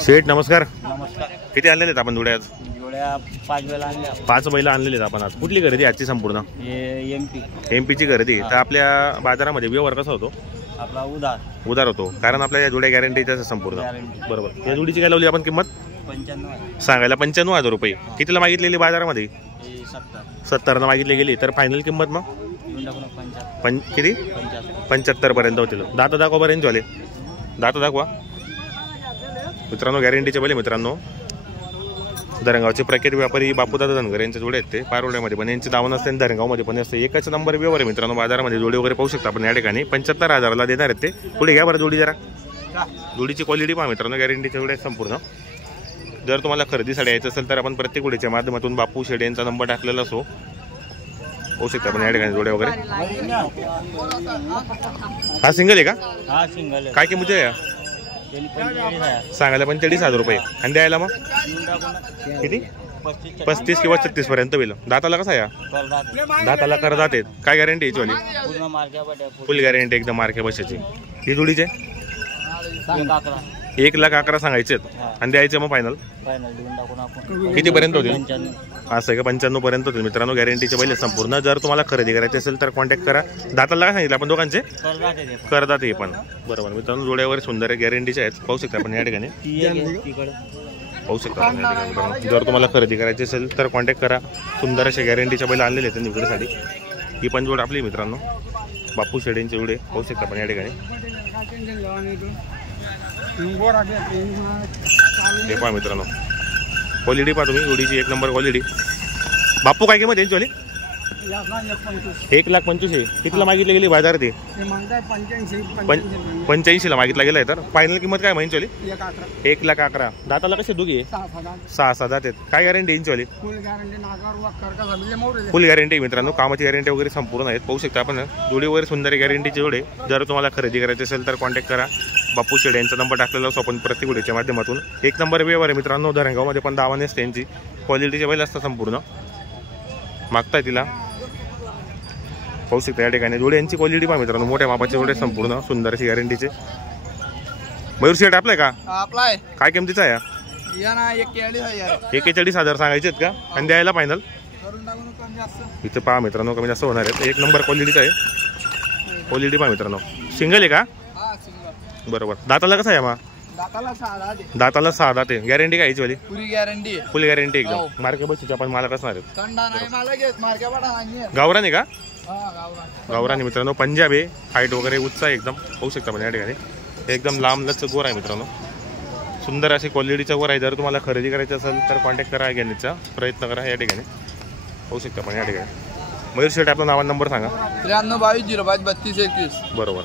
शेठ नमस्कार. नमस्कार. किती आणलेले आहेत आपण जोड्या आज? जोड्या 5 वेळा आणल्या. 5 बैल आणलेले आहेत आपण आज. कुठली खरेदी आजची संपूर्ण? एमपीची खरेदी. तर आपल्या बाजारामध्ये व्यवहार कसा होतो? आपला उधार होतो, कारण आपल्या या जोड्या गॅरंटीच्या संपूर्ण. बरोबर. या जोडीची काय लावली आपण किंमत? 95 सांगायला 95,000 रुपये. कितीला मागितलेली बाजारामध्ये? 70 ला मागितली गेली. तर फायनल किंमत मग किती? 75 पर्यंत होतील. दाता दाखवा बरं यांचे वाले. दाता दाखवा मित्रांनो. गॅरंटीचे बैल मित्रांनो. धरणगावचे प्रख्यात व्यापारी बापूदादा धनगर यांचे जोडे आहेत. ते पारोड्यामध्ये पण यांचे दावण असते, धरणगावमध्ये पण असते. एकाच नंबर व्यवहार आहे मित्रांनो. बाजारामध्ये जोडी वगैरे पाहू शकता आपण या ठिकाणी. 75,000ला देणार आहेत ते. पुढे घ्या बरं जोडी जरा. जोडीची क्वालिटी पहा मित्रांनो. गॅरंटीच्या जोड्या संपूर्ण. जर तुम्हाला खरेदीसाठी यायचं असेल तर आपण प्रत्येक जोडीच्या माध्यमातून बापू शेड यांचा नंबर टाकलेला असो. पाहू शकता आपण या ठिकाणी जोड्या वगैरे. हा सिंगल आहे का? हा सिंगल. काय किंमत आहे? सांगायला 45,000 रुपये. आणि द्यायला मग किती? 35 किंवा 36 पर्यंत होईल. दाताला कसा या? दाताला करदात आहेत. काय गॅरंटी याची वाली? फुल गॅरंटी एकदम मार्के बसायची. ही जोडीचे 1,11,000 सांगायचे आणि द्यायचे मग फायनल किती पर्यंत होतील? असं आहे का? 95 पर्यंत होतील मित्रांनो. गॅरंटीचे पहिले संपूर्ण. जर तुम्हाला खरेदी करायची असेल तर कॉन्टॅक्ट करा. दाताला काय सांगितलं आपण दोघांचे? करदात हे पण. बरोबर मित्रांनो. जोड्यावर सुंदर गॅरंटीचे आहेत. पाहू शकता आपण या ठिकाणी. पाहू शकता आपण या ठिकाणी. जर तुम्हाला खरेदी करायची असेल तर कॉन्टॅक्ट करा. सुंदर असे गॅरंटीच्या बैल आणलेले आहेत विक्रीसाठी. ही पण जोड आपली मित्रांनो. बापू शेडेंचे जोडे पाहू शकता आपण या ठिकाणी. हे पहा मित्रांनो. क्वालिटी पहा तुम्ही. जोडीची 1 नंबर क्वालिटी. बापू काय किंमत यांची वाली? 1,25,000. कितीला मागितली गेली बाजारात? 85ला मागितला गेलाय. तर फायनल किंमत काय माहिती वाली? 1,11,000. दाताला कसे दोघे? 6 दात आहेत. काय गॅरंटी यांची वाली? फुल गॅरंटी मित्रांनो. कामाची गॅरंटी वगैरे संपूर्ण आहेत. पाहू शकता आपण. जोडी वगैरे सुंदर गॅरंटीचे जोडे. जर तुम्हाला खरेदी करायची असेल तर कॉन्टॅक्ट करा. बापू शेड यांचा नंबर टाकलेला असतो आपण प्रत्येक व्हिडिओच्या माध्यमातून. 1 नंबर व्यवहार आहे मित्रांनो. धरणगावमध्ये पण दावा नसते यांची. क्वालिटीचे बैल असतात संपूर्ण. मागताय तिला पाहू शकता या ठिकाणी. जोडी यांची क्वालिटी पहा मित्रांनो. मोठ्या मापाचे जोडे संपूर्ण. सुंदर अशी गॅरंटीचे. मयूर शेट आपलाय का? आपलाय. काय किमतीचा आहे? 41,000 सांगायचे आहेत का? आणि द्यायला फायनल इथं पहा मित्रांनो. कमी जास्त होणार आहेत. 1 नंबर क्वालिटीचा आहे. क्वालिटी पहा मित्रांनो. सिंगल आहे का? बरोबर. दाताला कसं आहे मग? दाताला 6 दात आहे. गॅरंटी काय याची वाली? फुल गॅरंटी एकदम. मार्के बसचे आपण मालक असणार आहेत. गावरान आहे का? गावरान मित्रांनो. पंजाब आहे. हाईट वगैरे उच्च आहे एकदम. पाहू शकता आपण या ठिकाणी. एकदम लांब लचक गोर आहे मित्रांनो. सुंदर अशी क्वालिटीचा गोर आहे. जर तुम्हाला खरेदी करायची असेल तर कॉन्टॅक्ट करा. घेण्याचा प्रयत्न करा या ठिकाणी. पाहू शकता आपण या ठिकाणी. मयूर शेट आपलं नाव नंबर सांगा. 93 22 05 32 21. बरोबर.